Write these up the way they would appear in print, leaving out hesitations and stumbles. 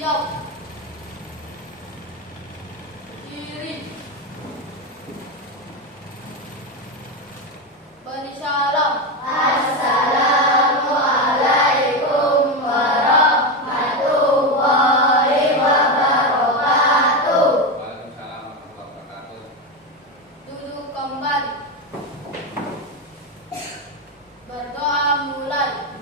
siap. Kiri. Beri salam. Assalamualaikum warahmatullahi wabarakatuh. Waalaikumsalam warahmatullahi wabarakatuh. Duduk kembali. Berdoa mulai.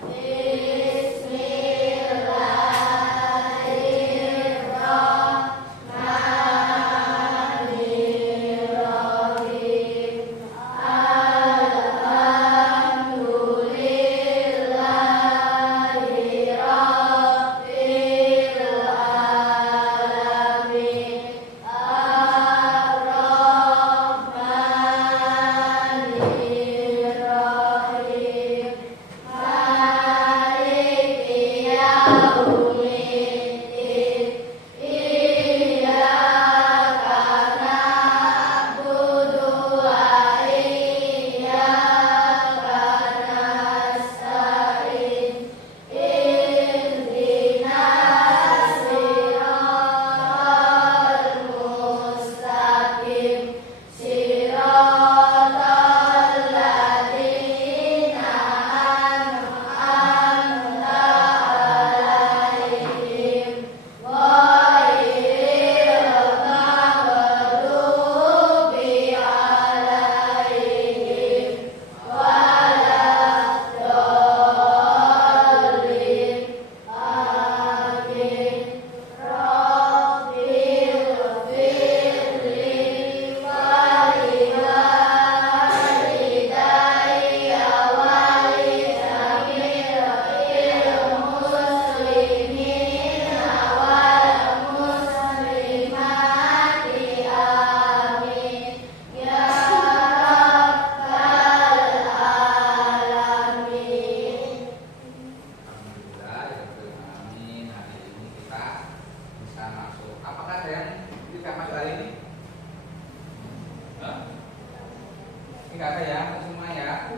Enggak ada ya, semua ya.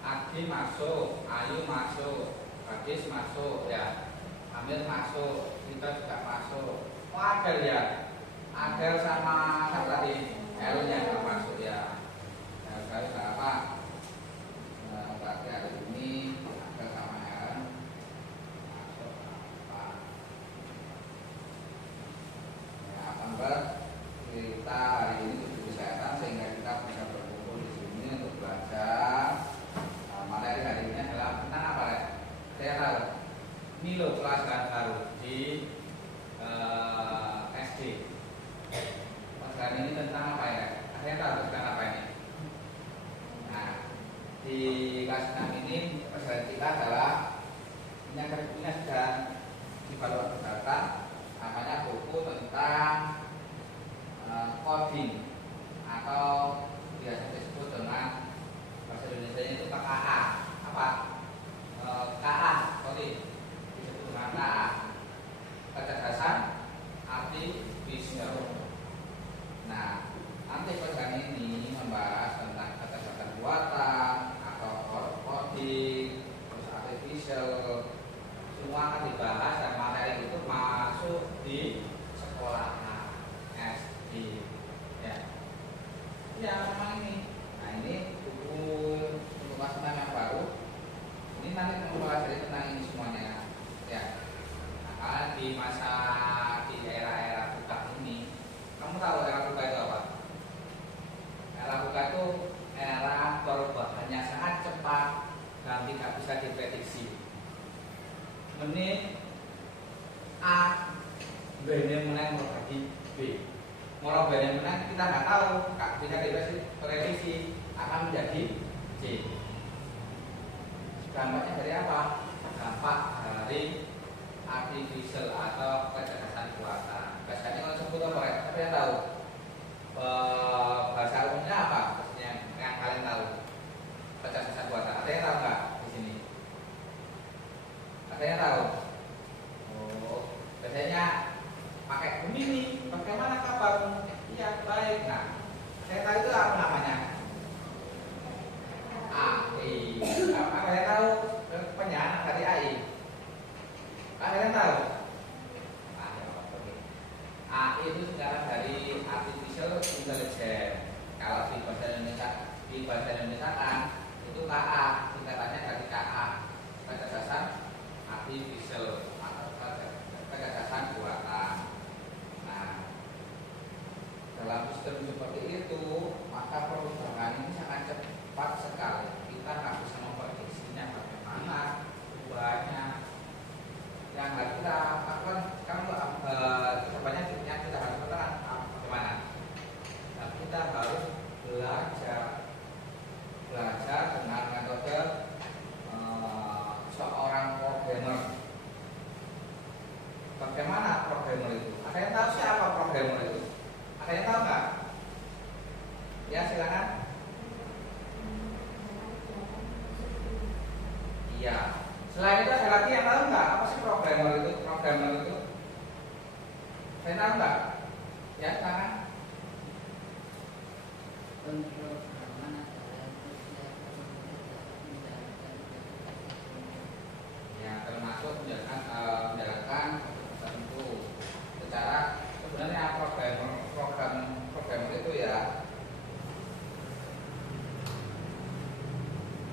Agi masuk, Ayu masuk, Gadis masuk ya, Amir masuk, kita juga masuk. Oh Adel ya, Adel sama siapa tadi? L nya nggak masuk ya. Saya sudah apa? Berarti hari ini Adel sama L masuk apa? Ya, akan kita hari ini kesehatan sehingga kita bisa berkumpul di sini untuk belajar. Materi hari ini adalah tentang apa ya? Saya tahu. Ini loh pelajaran baru di SD. Pelajaran ini tentang apa ya? Saya tahu tentang apa ini. Nah, di kelas 6 ini pelajaran kita adalah ini sudah dibawa berdasarkan namanya buku tentang coding atau biasa disebut dengan bahasa Indonesia itu KA. Apa? KA, coding disebut dengan KA, kecerdasan artifisial. Nah, nanti pelajaran ini membahas tentang kecerdasan buatan atau coding, terus artifisial. Semua akan dibahas dan materi itu masuk di sekolah SD ya. Ya memang ini. Nah ini buku untuk kelas 6 yang baru. Ini nanti mempelajari tentang ini semuanya ya. Nah, karena di masa di era buka ini, kamu tahu era buka itu apa? Era buka itu era perubahannya sangat cepat dan tidak bisa diprediksi. Menit A benar menang berbagi B. Mau benar menang kita nggak tahu, nggak bisa diprediksi akan menjadi C. Dampaknya dari apa? Dampak dari artificial atau kecerdasan buatan. Biasanya kalau sebut apa ya? Tapi yang tahu bahasa umumnya apa? Maksudnya yang kalian tahu kecerdasan buatan. Ada yang tahu nggak di sini? Ada yang tahu? Oh, biasanya pakai Gemini. Bagaimana kabarmu? Iya baik. Nah, saya tahu itu apa namanya? AI. Apa kalian tahu penyanyi dari AI? Kalian tahu? Selain itu ada lagi yang tahu nggak apa sih programmer itu? Programmer itu, saya tahu nggak? Ya sekarang. Pemrograman adalah proses Ya termasuk menjalankan tertentu. Secara sebenarnya programmer itu ya.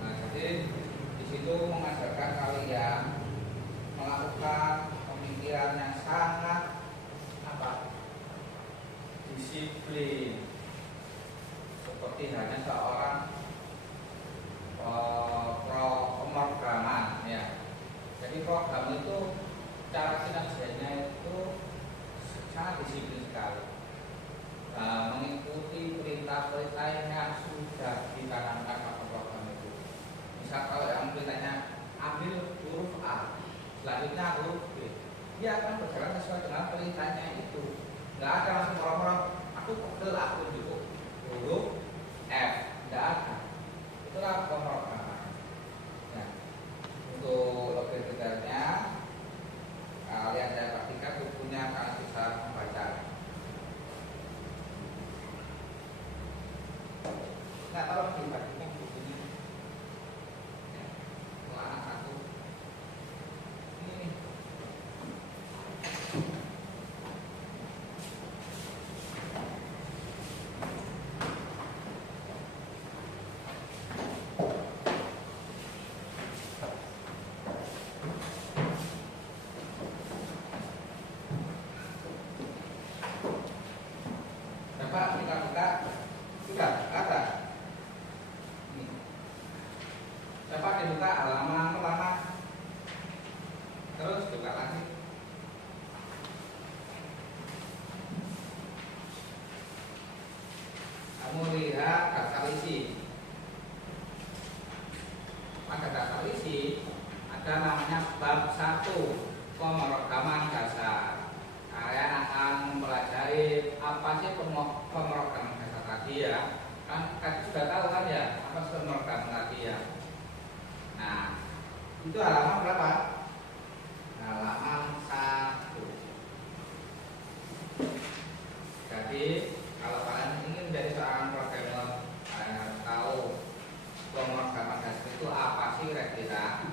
Nah jadi di situ mengajarkan kalian melakukan pemikiran yang sangat disiplin, seperti hanya seorang pemrograman ya. Jadi program itu cara kinerjanya itu sangat disiplin sekali. Mengikuti perintah-perintah yang sudah ditanamkan pada program itu. Misal kalau yang perintahnya ambil huruf A, selanjutnya huruf B, dia akan berjalan sesuai dengan perintahnya itu. Nggak ada langsung orang-orang aku pegel aku cukup huruf F, nggak ada. Itulah pemrograman. Nah, untuk lebih detailnya kalian saya praktikan bukunya kalian bisa membaca. Nah, tolong dibagikan bukunya. Ya, anak aku ini. Coba kita buka, sudah ada. Ini. Coba dibuka halaman pertama, terus buka lagi. Kamu lihat daftar isi. Pada daftar isi ada namanya bab 1 pemrograman dasar. Kalian akan mempelajari apa sih pemrograman dasar tadi ya. Kan sudah tahu kan ya apa sih pemrograman tadi ya. Nah, itu halaman berapa? Halaman 1. Jadi kalau kalian ingin menjadi seorang programmer, kalian harus tahu pemrograman dasar itu apa sih kira-kira.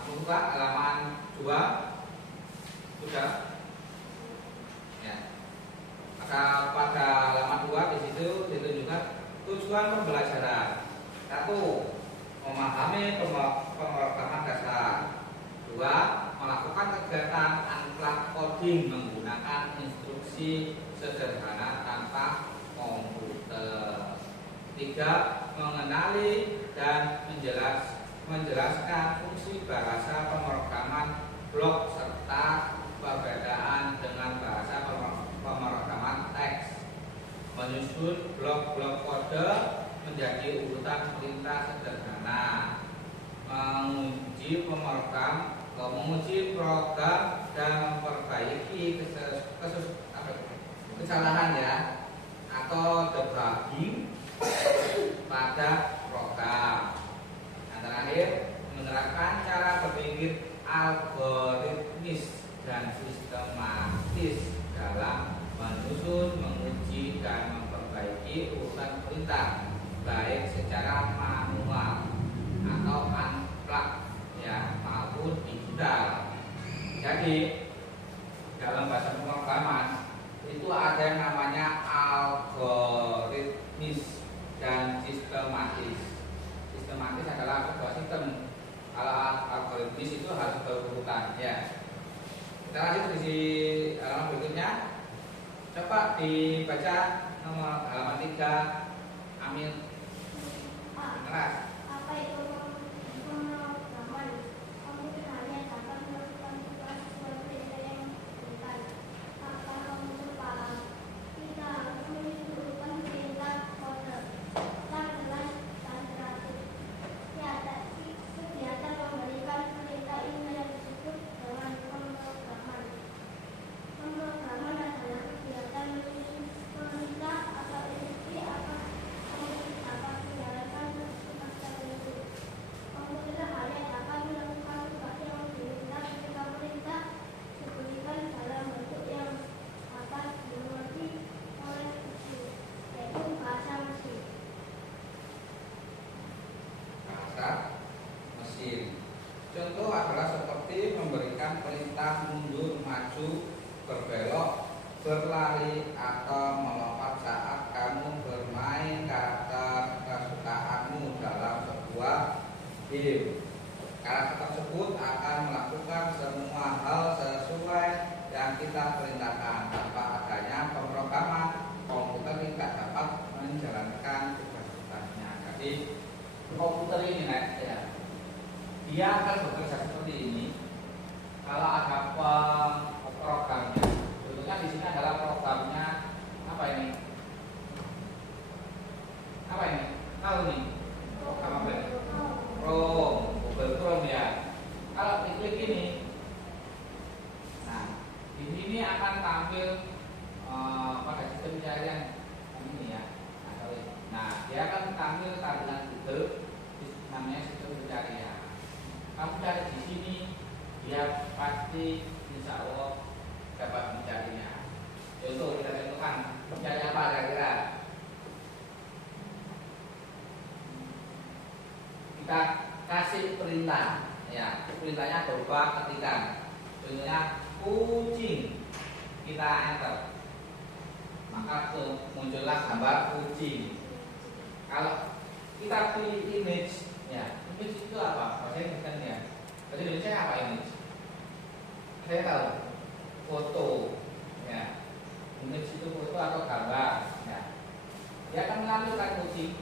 Kamu buka halaman 2. Sudah? Ya. Maka pada halaman 2 di situ ditunjukkan tujuan pembelajaran. 1. Memahami pemrograman dasar. 2. Melakukan kegiatan unplug coding menggunakan instruksi sederhana tanpa komputer. 3. Mengenali dan menjelaskan fungsi bahasa pemrograman blok serta perbedaan dengan bahasa pemrograman teks. Menyusun blok-blok kode menjadi urutan perintah sederhana. Menguji program dan memperbaiki kesalahan ya atau debugging pada program. Yang terakhir, menerapkan cara berpikir algoritmis dan sistematis dalam menyusun, menguji dan memperbaiki urutan perintah baik secara manual atau unplug ya maupun digital. Jadi dalam bahasa pemrograman itu ada yang namanya algoritmis dan sistematis. Sistematis adalah sebuah sistem. Kalau algoritmis itu harus berurutan ya. Kita lanjut di halaman berikutnya. Coba dibaca nomor halaman 3. Amin. Keras. Apa itu pemrograman? Komputer hanya dapat melakukan tugas sesuai perintah yang diberikan. Apakah komputer paham? Kita harus menyusun perintah kode yang jelas dan teratur. Kegiatan memberikan perintah ini yang disebut dengan pemrograman. Pemrograman adalah kegiatan menyusun perintah atau instruksi apa dijalankan Contoh adalah seperti memberikan perintah mundur, maju, berbelok, berlari, atau melompat saat kamu bermain karakter kesukaanmu dalam sebuah game. Karakter tersebut akan melakukan semua hal sesuai yang kita perintahkan. Tanpa adanya pemrograman, komputer tidak dapat menjalankan tugas-tugasnya. Jadi komputer ini ya, dia akan bekerja seperti ini kalau ada programnya. Contohnya di sini adalah programnya apa ini? Apa ini? Tahu nih? Program apa ini? Chrome, Google Chrome ya. Kalau diklik ini, nah di sini akan tampil pada sistem pencarian ini ya. Nah, dia akan tampil tampilan Google, namanya sistem pencarian. Kamu cari di sini, dia pasti insya Allah dapat mencarinya. Contoh kita tentukan mencari apa kira-kira. Kita kasih perintah, ya perintahnya berupa ketikan. Contohnya kucing, kita enter, maka muncullah gambar kucing. Kalau kita pilih image, ya image itu apa? Bahasa Inggris kan ya. Bahasa Indonesia apa image? Saya tahu, foto, ya. Image itu foto atau gambar, ya. Dia akan menampilkan kucing.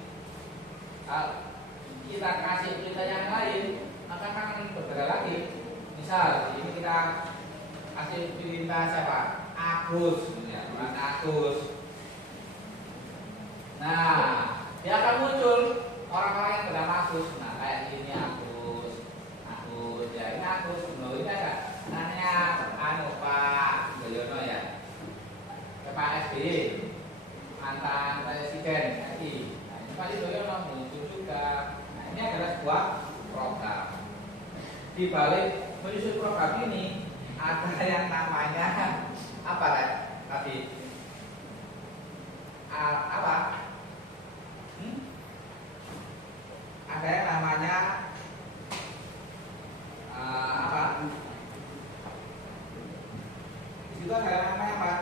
Kita kasih perintah yang lain, maka akan berbeda lagi. Misal ini kita kasih perintah siapa? Agus, ya, Agus. Nah, dia akan muncul orang-orang yang bernama Agus. Nah, kayak ini Agus, ya ini Agus. Loh, ini ada namanya Pak Yudhoyono ya, Pak SBY, mantan presiden RI. Nah, ini Pak Yudhoyono muncul juga. Nah, ini adalah sebuah program. Di balik menyusun program ini ada yang namanya apa tadi? Apa? Ada yang namanya apa? Di situ ada yang namanya apa?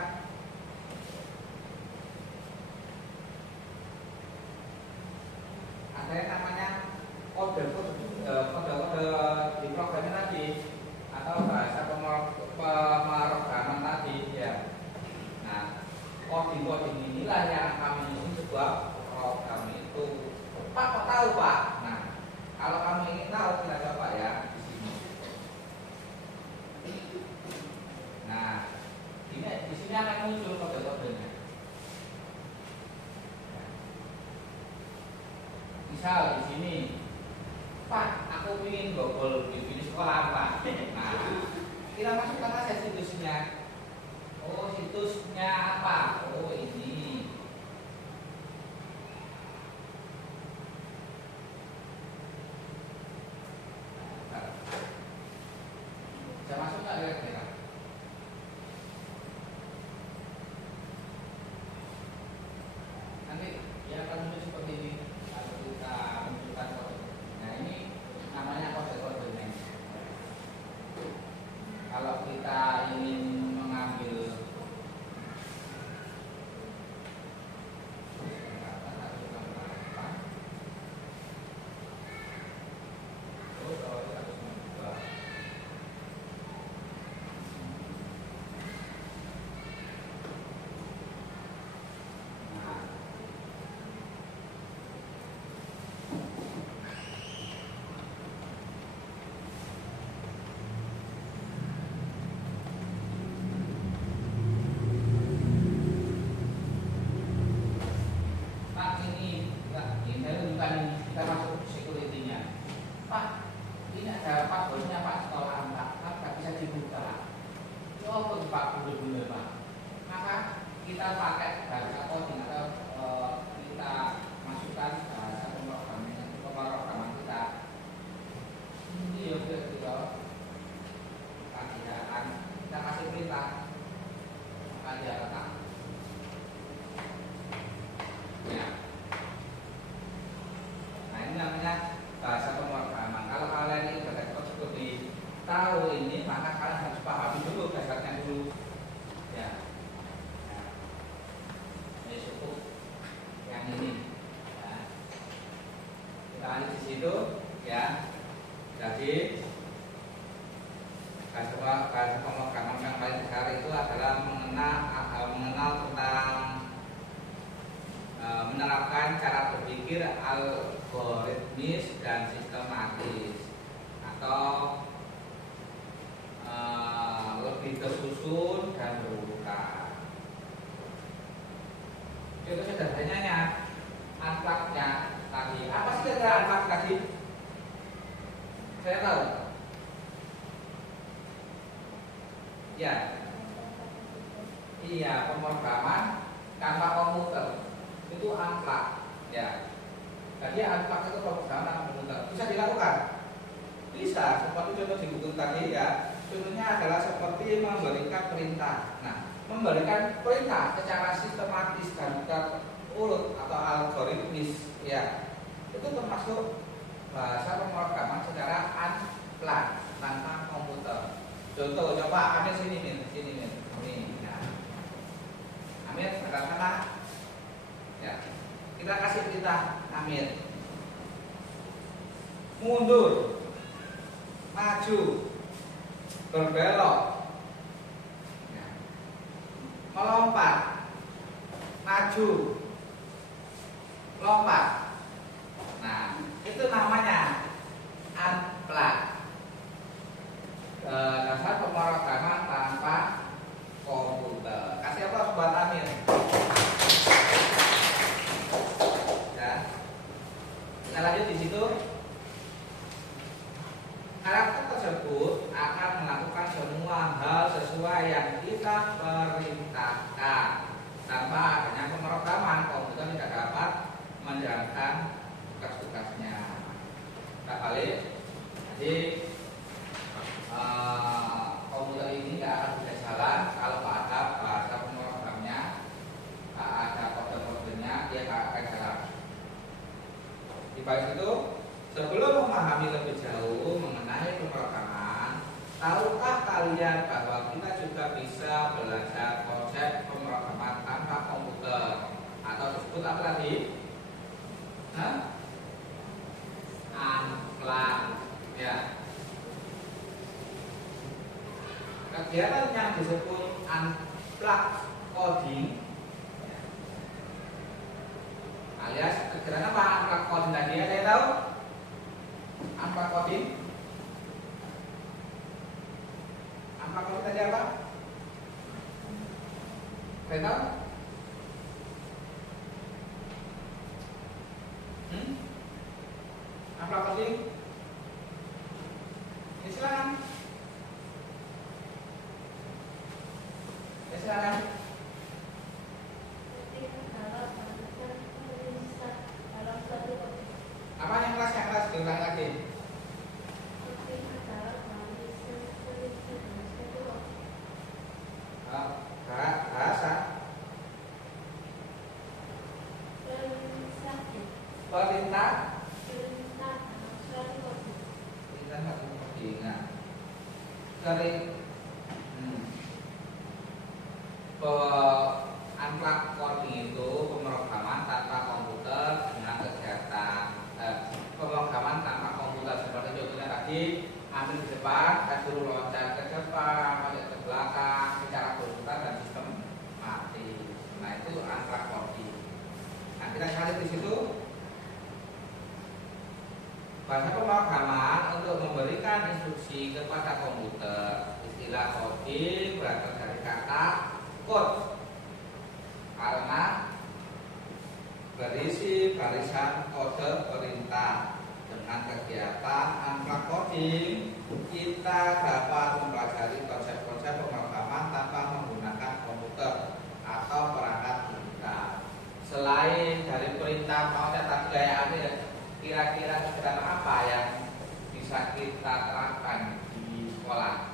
Ada yang namanya kode di programnya tadi atau bahasa pemrograman tadi ya. Nah, coding inilah yang kami menyusun sebuah program itu. Pak, kok tahu Pak? Nah, kalau kamu ingin tahu kita coba ya di sini. Nah, di sini akan muncul kode-kodenya. Misal di sini, Pak, aku ingin gobol di sekolah Pak. Nah, kita masukkan aja situsnya. Oh, situsnya apa? Oh, ini. Bisa masuk nggak kira-kira? Nanti dia akan muncul seperti ini. Lalu kita munculkan kode. Nah, ini namanya kode-kodenya. Kalau kita ingin mengambil kita masuk security-nya. Pak, ini ada password-nya Pak sekolah Pak, nggak bisa dibuka. Coba Pak bener-bener Pak. Maka kita pakai bahasa coding atau kita masukkan bahasa pemrograman kita. Ini ya gitu. Kita kasih perintah, maka dia letak. Ya. Nah, ini namanya bahasa pemrograman. Kalau kalian ini sudah seperti lagi. Bahasa pemrograman yang paling besar itu adalah mengenal tentang menerapkan cara berpikir algoritmis dan sistematis, atau lebih tersusun dan berurutan. Itu sederhananya unplug-nya tadi. Apa sih kira-kira unplug tadi? Saya tahu. Ya. Iya, pemrograman tanpa komputer itu unplug. Ya. Jadi unplug itu pemrograman tanpa komputer. Bisa dilakukan? Bisa, seperti contoh di buku tadi ya. Contohnya adalah seperti memberikan perintah. Nah, memberikan perintah secara sistematis dan terurut atau algoritmis, ya, itu termasuk bahasa pemrograman secara unplug tanpa komputer. Contoh, coba Amir sini nih, ini. Nah, Amir sebelah sana, ya, kita kasih perintah Amir, mundur, maju, berbelok, ya, melompat, maju, lompat. Nah, itu namanya unplug. Dasar pemrograman tanpa komputer. Kasih aplaus buat Amir. Ya. Kita lanjut di situ. Karakter tersebut akan melakukan semua hal sesuai yang kita perintahkan. Tanpa adanya pemrograman, komputer tidak dapat menjalankan tugas-tugasnya. Kita balik. Jadi komputer ini tidak akan bisa jalan kalau tidak ada bahasa pemrogramannya, tidak ada kode-kodenya, dia tidak akan jalan. Di balik itu, sebelum memahami lebih jauh mengenai pemrograman, tahukah kalian bahwa kita juga bisa belajar konsep pemrograman tanpa komputer, atau disebut apa tadi? Unplug, ya. Kegiatan yang disebut unplug coding, alias kegiatan apa unplug coding tadi? Ada yang tahu? Unplug coding? Unplug coding tadi apa? Ada yang tahu? Unplug coding? Ya, silakan. Silakan. Apa yang kelas diulang lagi? Bahasa perintah sering unplug coding itu pemrograman tanpa komputer dengan kegiatan pemrograman tanpa komputer seperti contohnya tadi, ambil di depan, saya suruh loncat ke depan, loncat ke belakang secara berurutan dan sistematis. Nah, itu unplug coding. Nah, kita lihat di situ bahasa pemrograman untuk memberikan instruksi kepada komputer. Istilah coding berasal dari kata code karena berisi barisan kode perintah. Dengan kegiatan unplug coding, kita dapat mempelajari konsep-konsep pemrograman tanpa menggunakan komputer atau perangkat digital. Selain dari perintah konsep tadi kayak Amir, kira-kira kegiatan apa yang bisa kita terapkan di sekolah?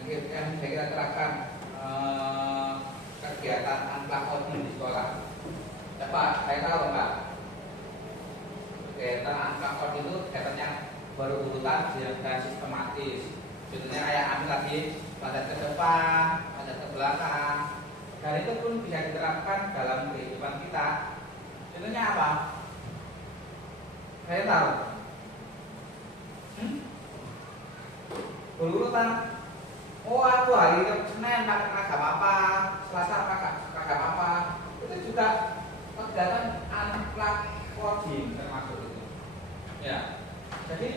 Yang bisa kita terapkan kegiatan unplug coding di sekolah. Coba, saya tahu enggak? Kegiatan unplug coding itu kegiatannya berurutan dan sistematis. Contohnya kayak Amir tadi, loncat ke depan, loncat ke belakang. Dan itu pun bisa diterapkan dalam kehidupan kita. Contohnya apa? Kalian tahu? Berurutan. Oh, aku hari Senin pakai seragam apa, Selasa pakai seragam apa. Itu juga kegiatan unplug coding termasuk itu. Ya. Jadi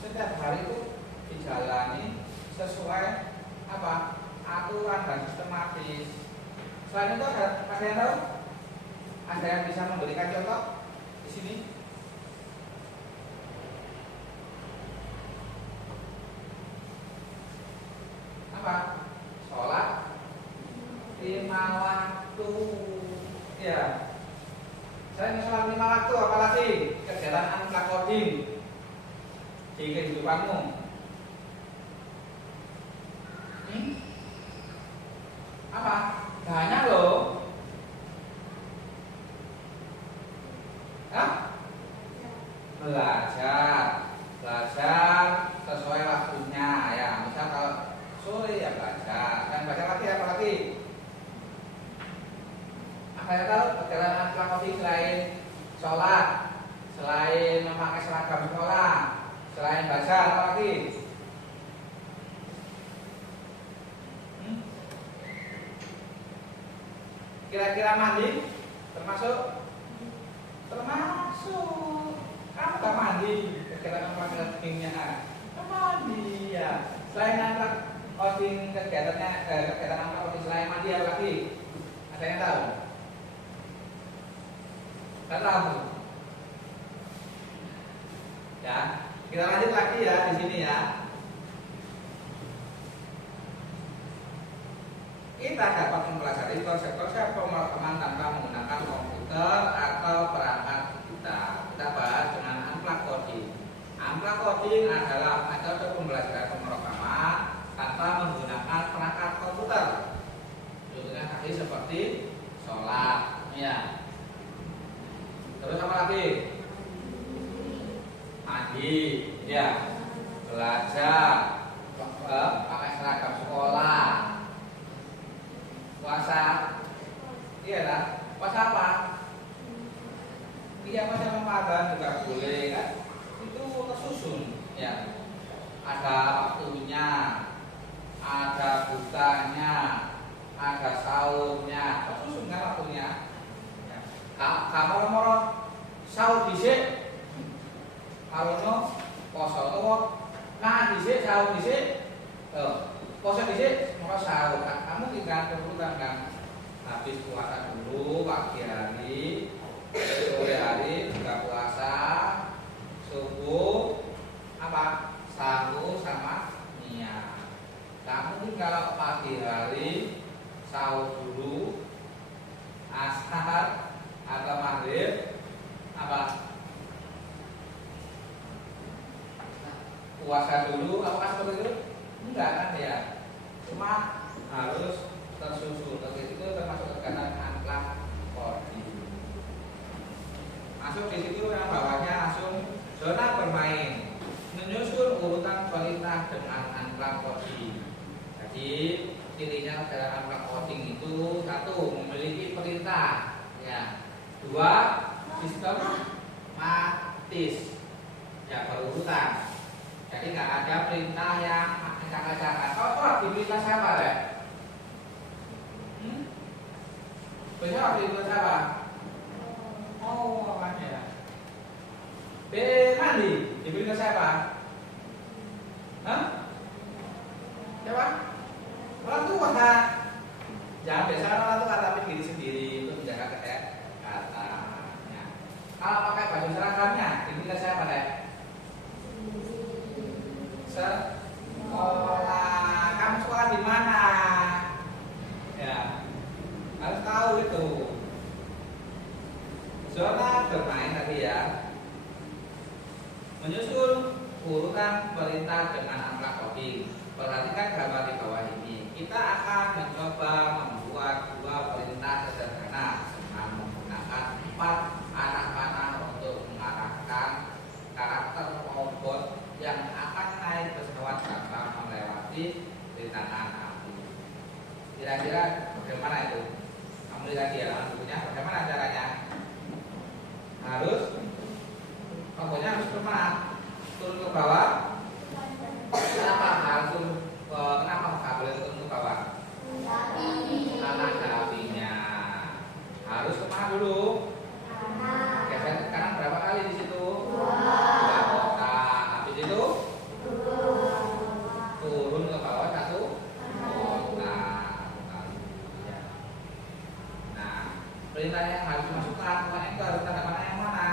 setiap hari itu dijalani sesuai apa? Aturan dan sistematis. Selain itu ada yang tahu? Ada yang bisa memberikan contoh di sini? Apa? Sholat 5 waktu. Ya. Selain sholat 5 waktu, apalagi kegiatan unplug coding di kehidupanmu? Apa? Banyak loh. Hah? Belajar sesuai waktunya ya. Misal kalau sore ya belajar, dan belajar lagi apa lagi? Apa yang tahu kegiatan unplug coding selain sholat, selain memakai seragam sekolah, selain belajar apa lagi? Kira-kira mandi termasuk? Termasuk. Kamu tak mandi kegiatan unplug codingnya? Mandi ya. Selain unplug coding kegiatan unplug coding selain mandi apa lagi? Ada yang tahu? Tidak tahu. Ya, kita lanjut lagi ya di sini ya. Kita dapat mempelajari konsep-konsep pemrograman tanpa menggunakan komputer atau perangkat kita. Kita bahas dengan unplug coding. Unplug coding adalah metode pembelajaran pemrograman tanpa menggunakan perangkat komputer. Contohnya tadi seperti sholat, ya. Terus apa lagi? Mandi, ya. Belajar, pakai seragam sekolah. Puasa, iya lah. Puasa apa? Iya, puasa Ramadan juga boleh kan? Itu tersusun, ya. Ada waktunya, ada bukanya, ada sahurnya, tersusun kan waktunya. Ya. Kamu mau sahur dhisik, kalau poso tuh, nah dhisik sahur dhisik, poso dhisik, mau sahur. Kamu tinggal berurutan kan, habis puasa dulu pagi hari, sore hari buka puasa, subuh apa sahur sama niat. Kamu kalau pagi hari sahur dulu, asar atau maghrib apa puasa dulu, apa seperti itu? Enggak kan ya, cuma harus tersusun. Itu termasuk kegiatan unplug coding. Masuk di situ yang bawahnya langsung zona bermain, menyusun urutan perintah dengan unplug coding. Jadi cirinya dalam unplug coding itu satu, memiliki perintah, ya. Dua, sistematis, ya, berurutan. Jadi nggak ada perintah yang acak-acakan. Kalau diperintah siapa deh? Besok diperintah siapa? Oh, apa ya? B mandi diperintah siapa? Hah? Siapa? Orang tua kan? Jangan biasakan orang tua tapi diri sendiri untuk menjaga kesehatannya. Kalau pakai baju seragamnya diperintah siapa deh? Sekolah. Kamu sekolah di mana? Ya, harus tahu itu. Zona bermain tadi ya. Menyusun urutan perintah dengan unplug coding. Perhatikan gambar di bawah ini. Kita akan mencoba membuat dua perintah sederhana dengan menggunakan 4 anak panah untuk mengarahkan karakter robot yang akan naik pesawat tanpa melewati rintangan api. Kira-kira bagaimana itu? Kamu lihat di halaman bukunya, bagaimana caranya? Harus robot pokoknya harus kemana? Turun ke bawah. Kenapa harus turun? Kenapa nggak boleh turun ke bawah? Karena kakinya harus kemana dulu? Geser ke kanan berapa kali di situ? Dua kotak. Habis itu turun ke bawah satu kotak. Ya. Nah, perintah yang harus dimasukkan pokoknya itu harus tanda panah yang mana?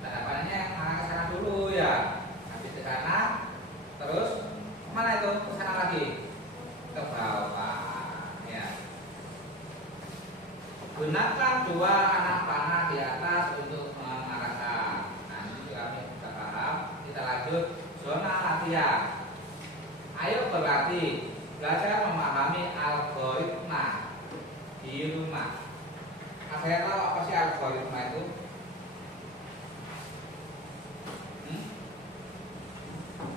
Tanda panahnya yang mana ke sana dulu ya. Habis ke kanan, terus kemana itu? Ke sana lagi? Ke bawah. Ya. Gunakan dua anak panah di atas untuk mengarahkan. Nah, ini juga kami sudah paham. Kita lanjut zona latihan. Ayo berlatih, belajar memahami algoritma di rumah. Nah, saya tahu apa sih algoritma itu?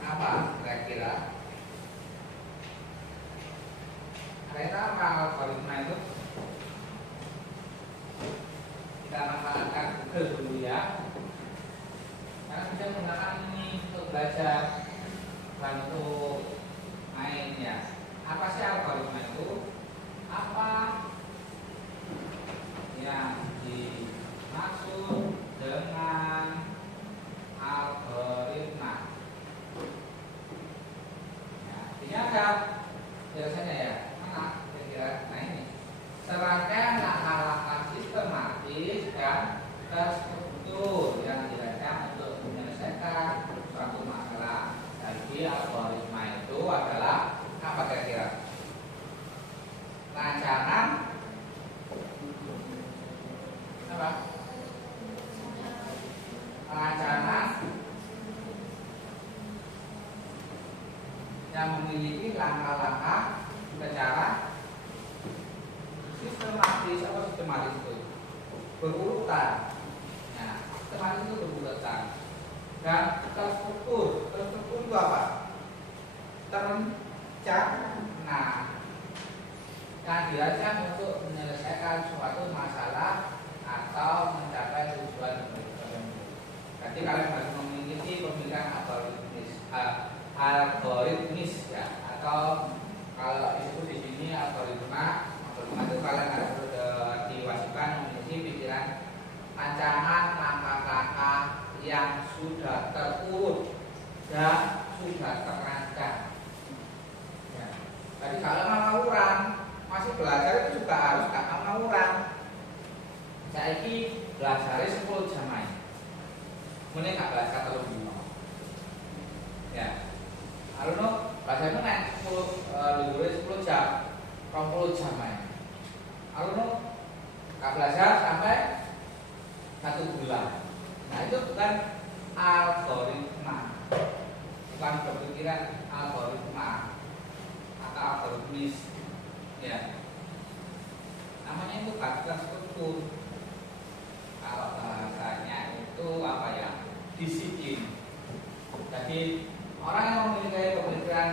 Apa kira-kira? Saya tahu apa algoritma itu? Kita manfaatkan Google dulu ya. Karena kita menggunakan ini untuk belajar dan untuk main ya. Apa sih algoritma itu? Apa yang dimaksud dengan algoritma? Ya, ini ada biasanya ya. Mana kira-kira? Nah ini serangkaian langkah-langkah sistematis dan terstruktur yang dirancang untuk menyelesaikan suatu masalah. Jadi algoritma itu adalah apa kira-kira? Rancangan apa? Rancangan yang memiliki langkah-langkah secara sistematis. Apa sistematis itu? Berurutan. Nah, sistematis itu berurutan. Dan terstruktur. Terstruktur itu apa? Terencana. Yang dirancang untuk menyelesaikan suatu masalah atau mencapai tujuan tertentu. Jadi kalian harus memiliki pemikiran algoritmis ya, atau kalau disebut di sini algoritma itu kalian harus diwajibkan memiliki pikiran rancangan langkah-langkah yang sudah terurut dan sudah terancang. Ya. Jadi kalau ngawuran masih belajar itu juga harus gak ngawuran. Saya ini belajar 10 jam aja. Mending gak belajar terus dulu. Ya. Lalu belajar itu naik 10 jam, 20 jam aja. Lalu gak belajar sampai 1 bulan. Nah itu bukan algoritma, bukan berpikiran algoritma atau algoritmis, ya. Namanya itu bukan struktur. Kalau bahasanya itu apa ya? Disiplin. Jadi orang yang memiliki pemikiran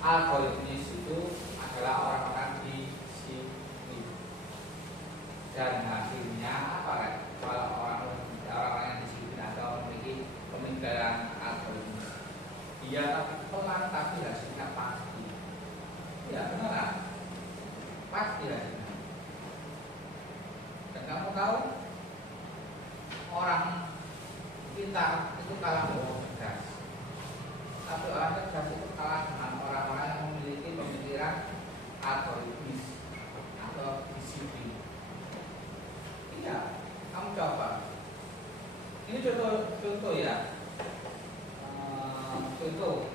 algoritmis itu adalah orang-orang disiplin. Dan hasilnya apa kan? Kalau orang-orang yang disiplin atau memiliki pemikiran algoritmis, dia pelan tapi hasilnya pasti. Ya benar, pasti hasilnya. Dan kamu tahu orang pintar itu kalah dengan cerdas, tapi orang cerdas itu kalah dengan orang-orang yang memiliki pemikiran algoritmis atau disiplin. Iya, kamu coba. Ini contoh ya. Contoh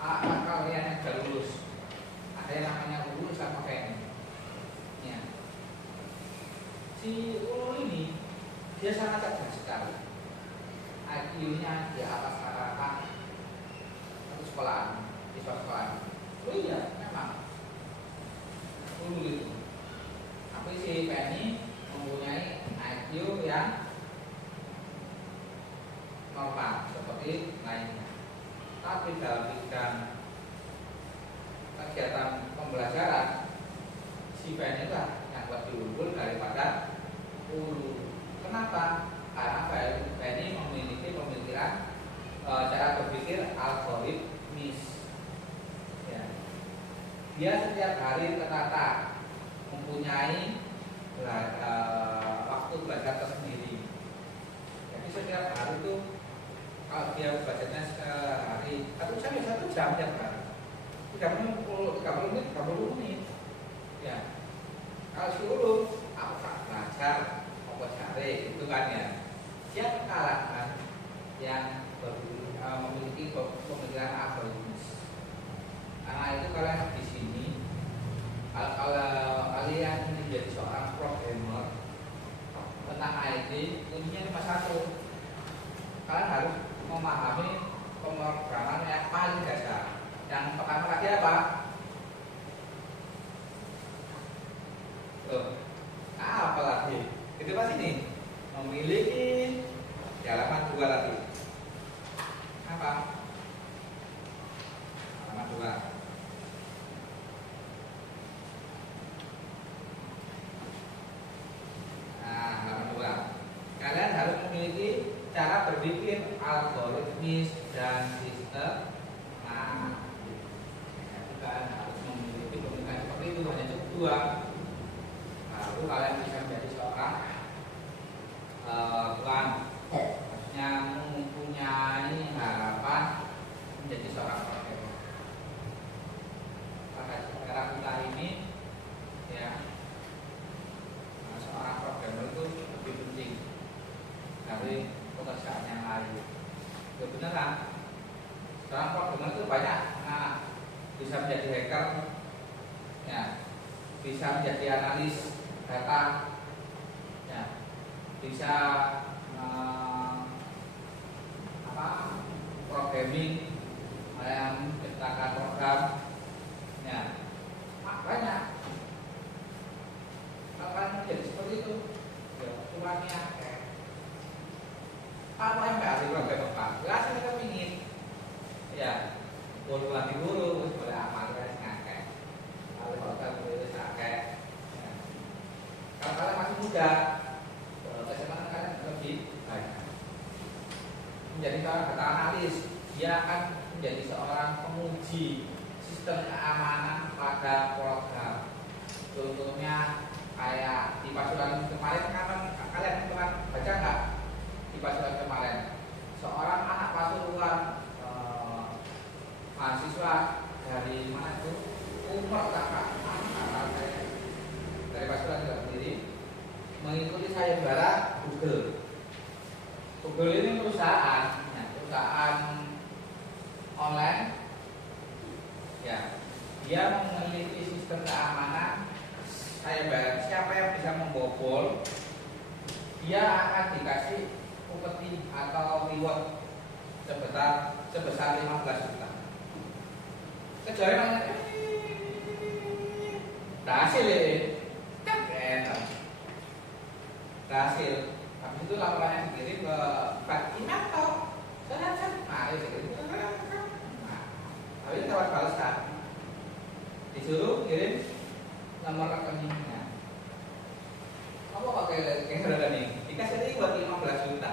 anak kalian yang sudah lulus, ada yang namanya lulus sama kayak ini. Ya. Si Ulul ini dia sangat cerdas sekali. IQ-nya di atas rata-rata satu sekolahan, di suatu sekolahan. Oh iya, memang Ulul itu. Tapi si Penny mempunyai IQ yang normal seperti lainnya. Tapi dalam bidang kegiatan pembelajaran, si Penny itu yang lebih unggul daripada Kenapa? Karena Benny memiliki pemikiran cara berpikir algoritmis. Ya. Dia setiap hari tertata, mempunyai waktu belajar tersendiri. Jadi setiap hari itu kalau dia belajarnya sehari 1 jam tiap hari, 30 menit. Ya. Kalau suruh aku tak belajar, apa cari itu kan ya. Siapa kalangan yang memiliki pemikiran algoritmis. Karena itu kalian di sini, kalau kalian menjadi seorang programmer tentang IT, kuncinya cuma satu. Kalian harus memahami pemrograman yang paling dasar. Yang pertama tadi apa? Apa lagi? Itu pasti nih memiliki di halaman 2 tadi. Apa? Halaman 2. Nah, halaman 2. Kalian harus memiliki cara berpikir algoritmis dan sistem. Nah, kalian harus memiliki pemikiran seperti itu, hanya cukup 2. Lalu kalian bisa menjadi seorang tuan, maksudnya mempunyai harapan menjadi seorang programmer. Pada era kita ini, ya, seorang programmer itu lebih penting dari pekerjaan yang lain. Ya beneran, seorang programmer itu banyak, bisa menjadi hacker, ya, bisa menjadi analis data, ya, bisa programming, yang menciptakan program, ya, banyak. Akan menjadi seperti itu, ya, tuannya apa yang nggak ada program apa? Jelas kita ingin, ya, guru lagi guru, boleh amal kan ngakek, kalau hotel boleh ngakek. Kalau kalian masih muda, kesempatan kalian lebih banyak. Menjadi seorang data analis, dia akan menjadi seorang penguji sistem keamanan pada program. Contohnya kayak di pasukan kemarin, kalian pernah baca nggak? Di pasukan kemarin, seorang anak pasuruan mahasiswa dari mana itu? Umur kakak dari pasukan juga sendiri mengikuti sayembara Google. Google ini perusahaan online, ya, dia memiliki sistem keamanan sayembara. Siapa yang bisa membobol, dia akan dikasih upeti atau reward sebesar 15 juta. Kecuali namanya berhasil ya, berhasil. Habis itu laporannya dikirim ke email atau dikirim. Nah, habis itu dapat balasan, disuruh kirim nomor rekeningnya. Kamu pakai rekening, dikasih reward 15 juta.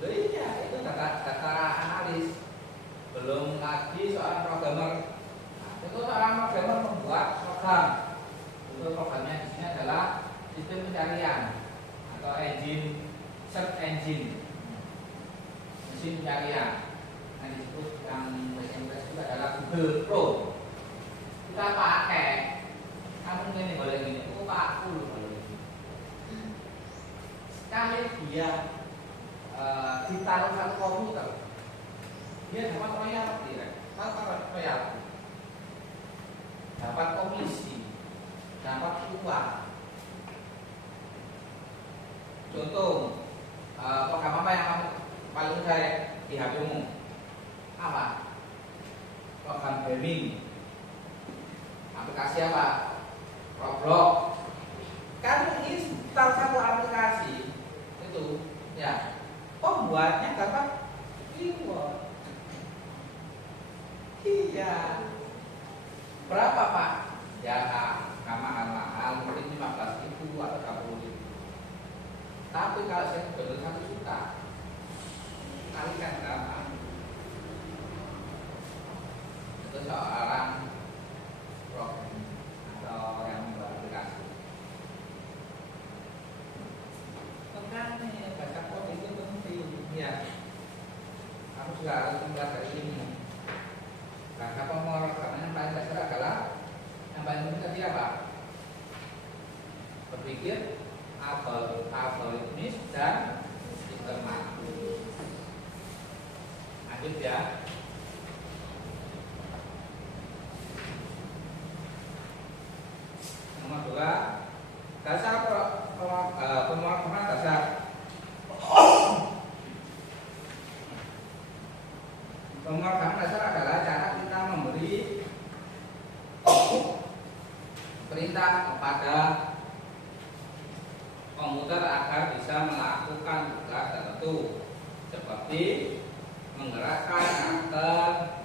Loh iya, itu data analis. Belum lagi seorang programmer. Nah, itu seorang programmer membuat program. Itu programnya di sini adalah sistem pencarian atau search engine, mesin pencarian. Yang disebut yang bahasa Inggris itu adalah Google Chrome. Kita pakai, kamu ini boleh gini, aku boleh gini. Sekali dia ditaruh satu komputer, dia dapat royalti, dapat komisi, dapat uang. Contoh, program apa yang kamu paling sering di HP-mu? Apa? Program gaming. Aplikasi apa? Roblox. Kamu install satu aplikasi itu, ya, pembuatnya dapat reward. Iya. Berapa Pak? Ya, nggak mahal-mahal, mungkin 15.000 atau 30.000. kalau saya betul 1 juta, kalikan berapa? Itu seorang program atau yang membuat aplikasi. Makanya baca kode itu penting, ya. Kamu juga harus mempelajari ini. Bahasa pemrograman yang paling dasar adalah yang paling penting tadi apa? Berpikir algoritmis dan sistematis. Lanjut ya. Nomor 2, dasar pemrograman dasar. Pemrograman dasar adalah cara kita memberi perintah kepada komputer agar bisa melakukan tugas tertentu, seperti menggerakkan karakter,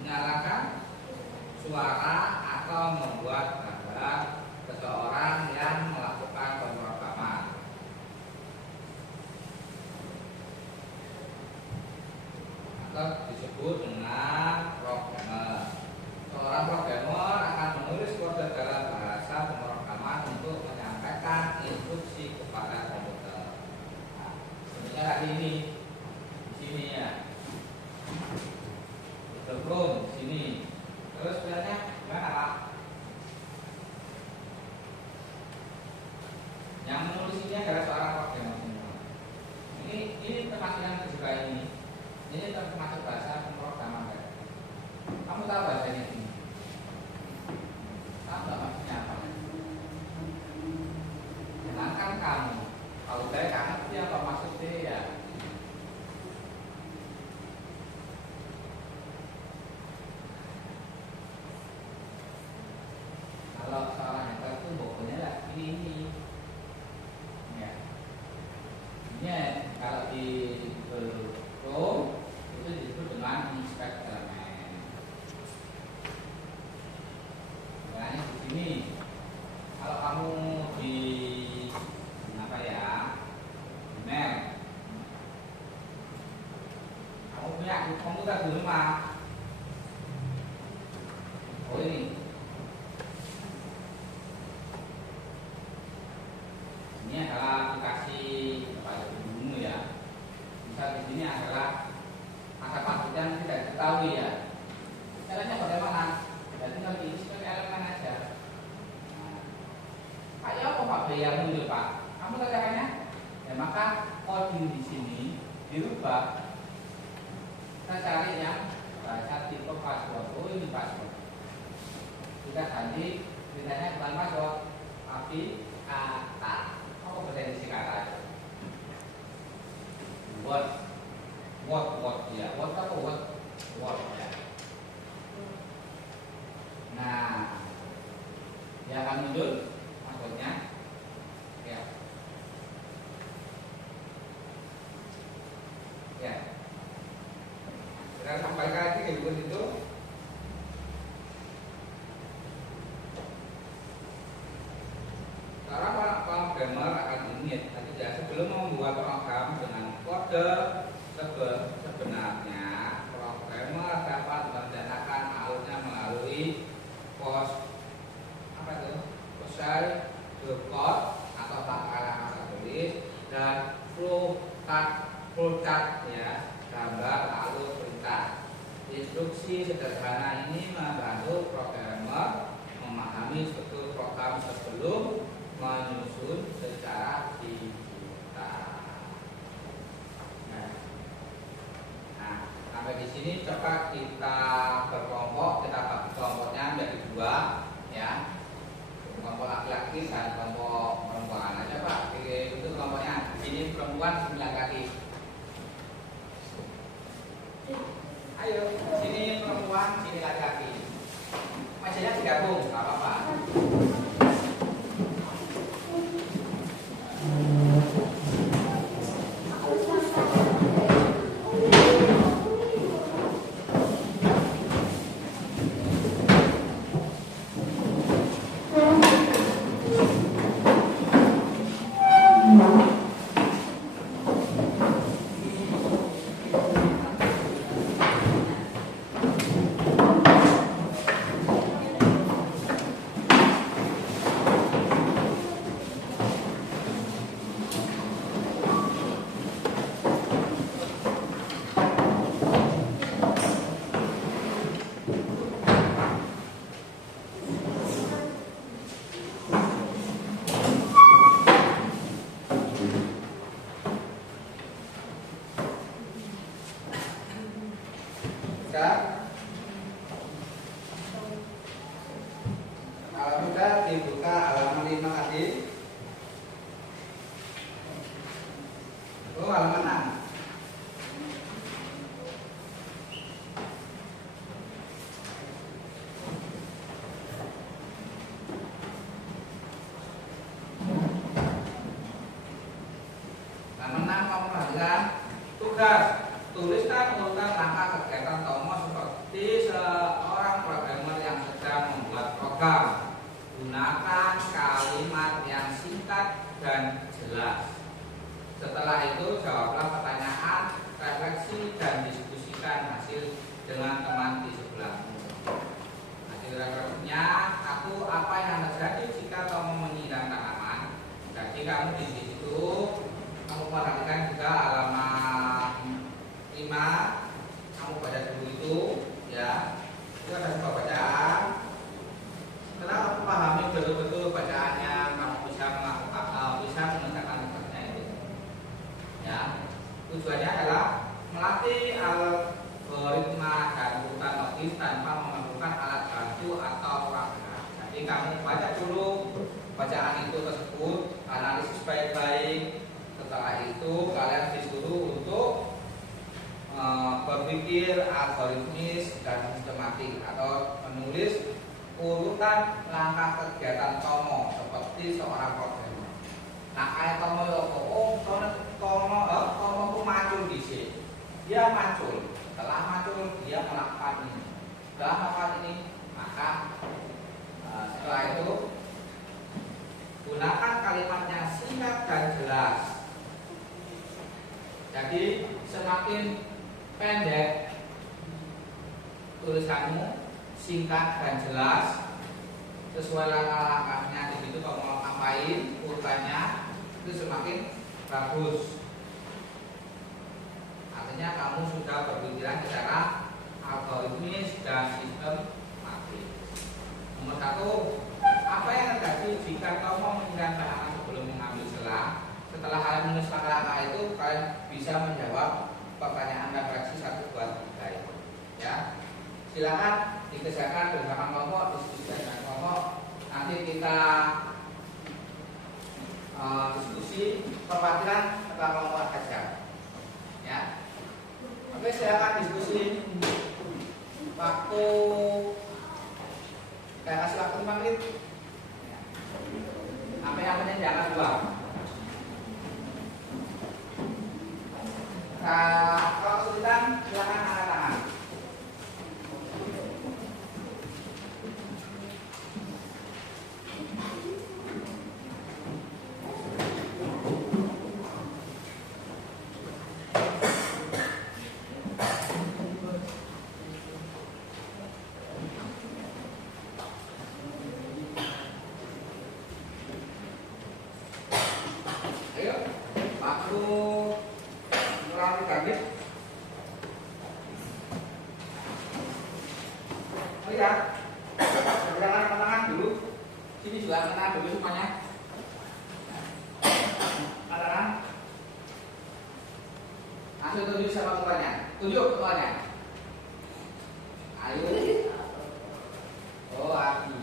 menyalakan suara atau membuat gambar seseorang yang melakukan pemrograman. Atau disebut dengan programmer. Seorang programmer akan menulis kode dalam bahasa pemrograman untuk menyampaikan instruksi kepada komputer. Nah, sebenarnya kayak ini, di sini ya, belum di sini. Terus sebenarnya gimana Pak? Yang menulis ini adalah seorang programmer semua. Ini termasuk yang juga ini. Ini termasuk bahasa pemrograman. Kamu tahu bahasanya ini? Tahu nggak maksudnya apa? Jangankan kamu, kalau saya nggak ngerti apa maksudnya ya. Kalau seorang hacker itu pokoknya lah ini. Ya. Ini kalau di Chrome itu disebut dengan inspector. Makanya di sini kalau kamu di apa ya, email, kamu punya komputer di rumah. Oh ini adalah aplikasi pada umum ya. Misal di sini adalah kata-kata yang tidak diketahui ya. Caranya bagaimana? Jadi tinggal diisi pakai elemen aja. Pak ya apa Pak biar muncul Pak? Kamu tahu caranya? Ya maka coding di sini dirubah. Kita cari yang bahasa tipe password. Oh ini password. Kita ganti ceritanya bukan password, tapi kata. Apa potensi kata itu? Word ya. Word apa word? Word ya. Nah, dia akan muncul maksudnya ya. Ya. Kita sampaikan lagi ke buku itu. Sekarang programmer akan ingat tadi ya, sebelum membuat program dengan kode sebenarnya programmer dapat merencanakan alurnya melalui post shell, code atau takaran kata tulis dan flowchart ya, gambar alur perintah. Instruksi sederhana ini membantu programmer memahami struktur program sebelum menyusun secara digital. Nah, sampai di sini coba kita berkelompok, kita bagi kelompoknya menjadi 2 ya. Kelompok laki-laki dan kelompok perempuan. Aja Pak, itu kelompoknya. Ini perempuan 9 kaki. Ayo, sini perempuan, sini laki-laki. Masanya digabung, nggak apa-apa. Kalau sudah dibuka halaman 5 tadi. Oh, halaman 6. Halaman 6 kamu perhatikan tugas. Tuliskan urutan langkah kegiatan Tomo seperti seorang programmer yang sedang membuat program. Gunakan kalimat yang singkat dan jelas. Setelah itu jawablah pertanyaan, refleksi dan diskusikan hasil dengan teman di sebelahmu. Hasil refleksinya, apa yang terjadi jika Tomo menyiram tanaman. Jadi kamu di situ kamu perhatikan juga halaman 5, kamu baca dulu itu, ya. Itu ada sebuah bacaan. Setelah kamu pahami betul-betul bacaannya, kamu bisa mengerjakan tugasnya itu. Ya, tujuannya adalah melatih algoritma dan urutan logis tanpa memerlukan alat bantu atau ruang gerak. Jadi kamu baca dulu bacaan itu tersebut, analisis baik-baik. Setelah itu kalian disuruh untuk berpikir algoritmis dan sistematik atau menulis urutan langkah kegiatan Tomo seperti seorang programmer. Nah, kayak Tomo Tomo itu muncul di sini. Dia muncul. Setelah muncul dia melakukan ini. Setelah melakukan ini, maka setelah itu gunakan kalimat yang singkat dan jelas. Jadi semakin pendek tulisanmu, singkat dan jelas, sesuai langkah-langkahnya di situ kamu mau ngapain, urutannya itu semakin bagus. Artinya kamu sudah berpikiran secara algoritmis dan sistematik. Nomor 1, apa yang terjadi jika kamu menginginkan tanaman sebelum mengambil selang? Setelah kalian menulis langkah-langkah itu, kalian bisa menjawab pertanyaan refleksi 1, 2, 3 itu. Ya, silakan dikerjakan bersama kelompok, diskusikan dengan kelompok. Nanti kita diskusi perwakilan setelah kelompok saja. Ya, oke, silakan diskusi. Waktu saya kasih waktu 5 menit. Apa yang penting jangan lupa. Kalau kesulitan silakan angkat tangan. Ayo, waktu kurang 3 menit. Oh ya, jangan tangan dulu. Sini juga angkat tangan dulu semuanya. Angkat tangan. Langsung tunjuk sama ketuanya. Tunjuk ketuanya. Ayo. Oh, Abi.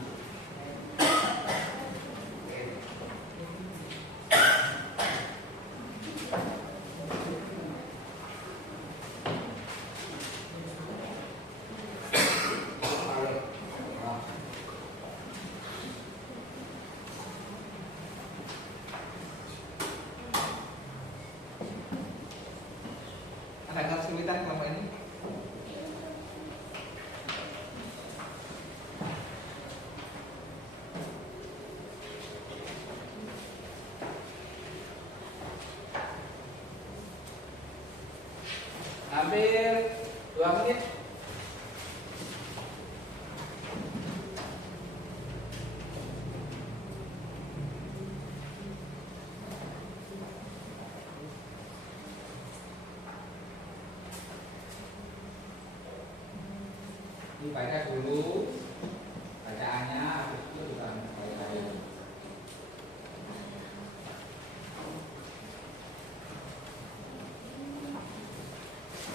Ada kesulitan kelompok ini? Hampir 2 menit. Dibaca dulu bacaannya, habis itu bukan baik-baik.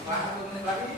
Pak, 1 menit lagi.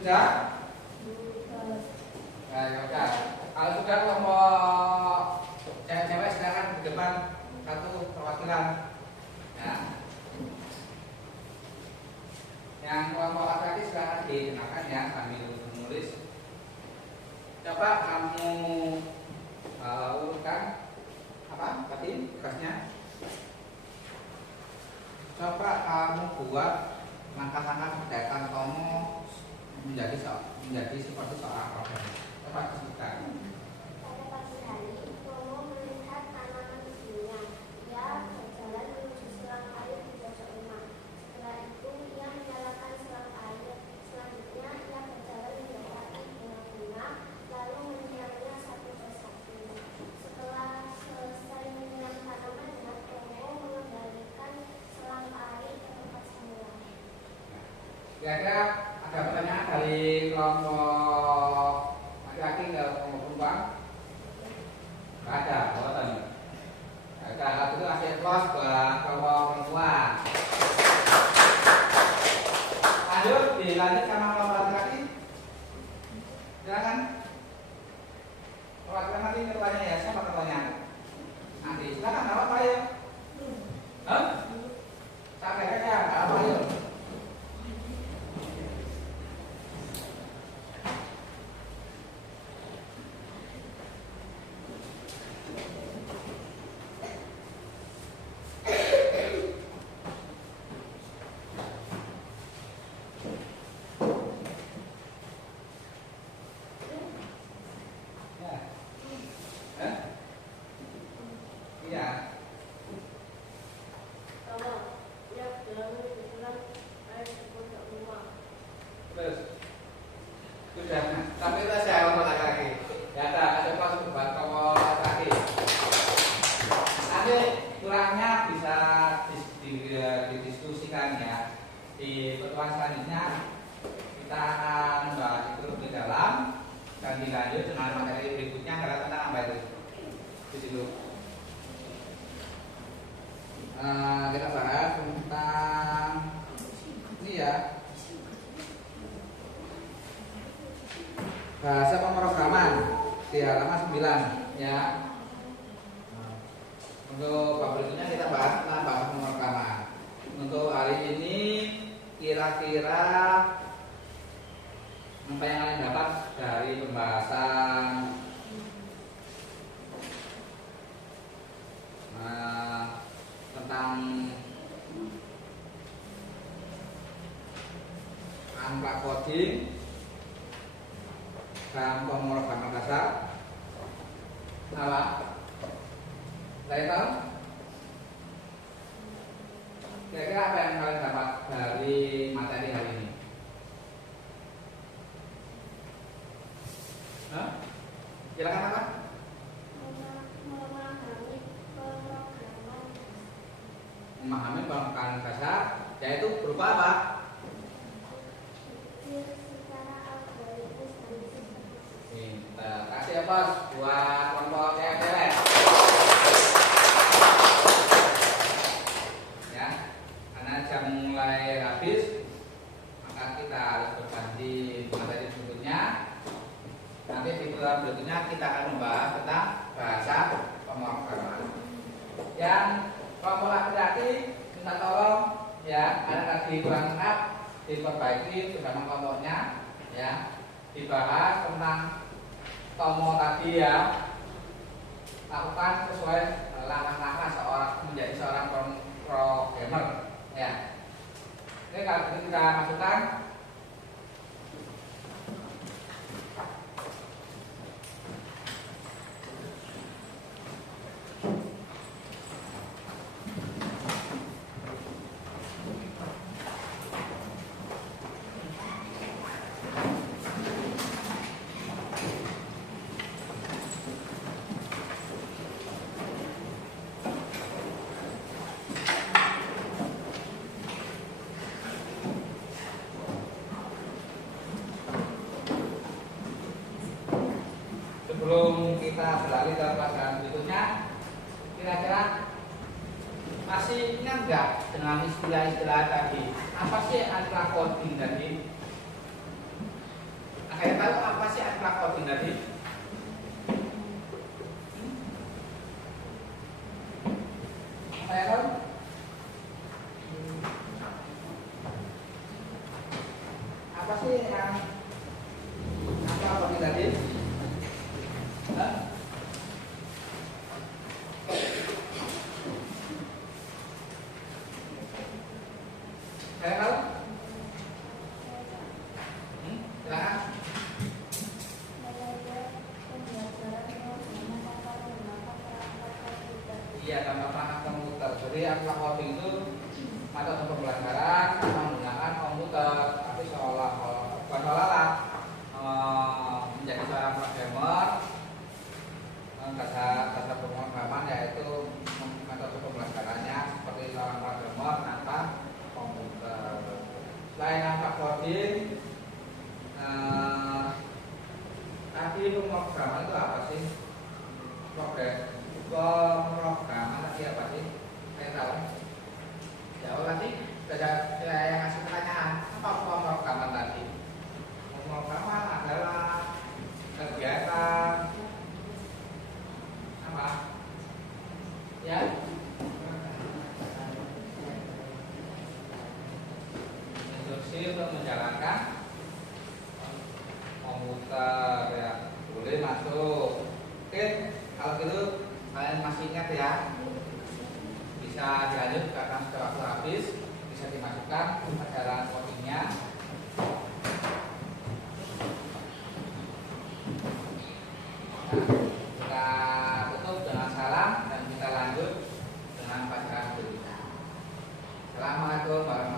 Sudah? Nah, ya udah. Kalau sudah kelompok cewek-cewek silakan di depan satu perwakilan. Ya. Yang kelompok laki-laki silakan dikenakan ya sambil menulis. Coba kamu urutkan apa tadi tugasnya. Coba kamu buat langkah-langkah pendekatan kamu menjadi seperti seorang program. Coba disebutkan. Pada pagi hari, Tomo melihat tanaman ibunya. Ia berjalan menuju selang air di pojok rumah. Setelah itu, ia menyalakan selang air. Selanjutnya, ia berjalan mendekati bunga-bunga, lalu menyiramnya satu persatu. Setelah selesai menyiram tanamannya, Tomo mengembalikan selang air ke tempat semula. Kira-kira ada pertanyaan dari kelompok laki-laki ke kelompok perempuan? Nggak ada, buatan. Kalau itu kasih plus buat kelompok perempuan. Lanjut, dilanjut sama kelompok laki-laki. Silakan. Perwakilan nanti bertanya ya, siapa bertanya? Nanti silakan, nggak apa-apa ya. Hah? Sampai aja, nggak apa-apa ya. Iya. Terus sudah. Tapi itu saya ngomong lagi. Ya ada pas buat kamu lagi. Nanti kurangnya bisa didiskusikan ya. Di pertemuan selanjutnya kita akan membahas itu lebih dalam dan dilanjut dengan materi berikutnya karena tentang apa itu di situ. Kita bahas tentang ini ya, bahasa pemrograman di halaman 9 ya. Untuk bab berikutnya kita bahas tentang bahasa pemrograman. Untuk hari ini kira-kira apa yang kalian dapat dari pembahasan tentang angka coding dan pemrograman dasar apa? Saya tahu. Kira-kira apa yang kalian dapat dari materi hari ini? Hah? Silakan apa? Memahami pemrograman dasar, yaitu berupa apa? Kasih apa buat kelompok cewek-cewek ya, karena jam mulai habis maka kita harus berganti materi berikutnya. Nanti di bulan berikutnya kita akan membahas tentang bahasa pemrograman. Yang kelompok laki-laki minta tolong ya, ada tadi kurang lengkap diperbaiki bersama kelompoknya ya, dibahas tentang Tomo tadi ya, lakukan sesuai langkah-langkah menjadi seorang programmer ya. Ini kalau kita masukkan sebelum kita beralih ke pelajaran berikutnya, kira-kira masih ingat nggak dengan istilah-istilah tadi? Apa sih angka coding tadi? Saya tahu apa sih ahlak coding tadi? Saya tahu. Apa sih yang ahlak coding tadi? Hah? Saya tahu. Silakan. Iya, tanpa perangkat komputer. Jadi akhlak coding itu metode pembelajaran tanpa menggunakan komputer, tapi seolah-olah menjadi seorang programmer. Dasar pemrograman yaitu metode pembelajarannya seperti seorang programmer tanpa komputer. Selain akhlak coding, tadi pemrograman itu apa sih? Pemrograman tadi apa sih? Saya tahu. Jauh tadi saya yang ngasih pertanyaan apa pemrograman tadi? Pemrograman adalah kegiatan apa? Ya? Instruksi untuk menjalankan komputer ya. Boleh masuk. Oke, kalau gitu kalian masih ingat ya? Bisa dilanjut karena sudah waktu habis. Bisa dimasukkan pelajaran codingnya. Nah, kita tutup dengan salam dan kita lanjut dengan pelajaran berikutnya. Assalamualaikum warahmatullahi wabarakatuh.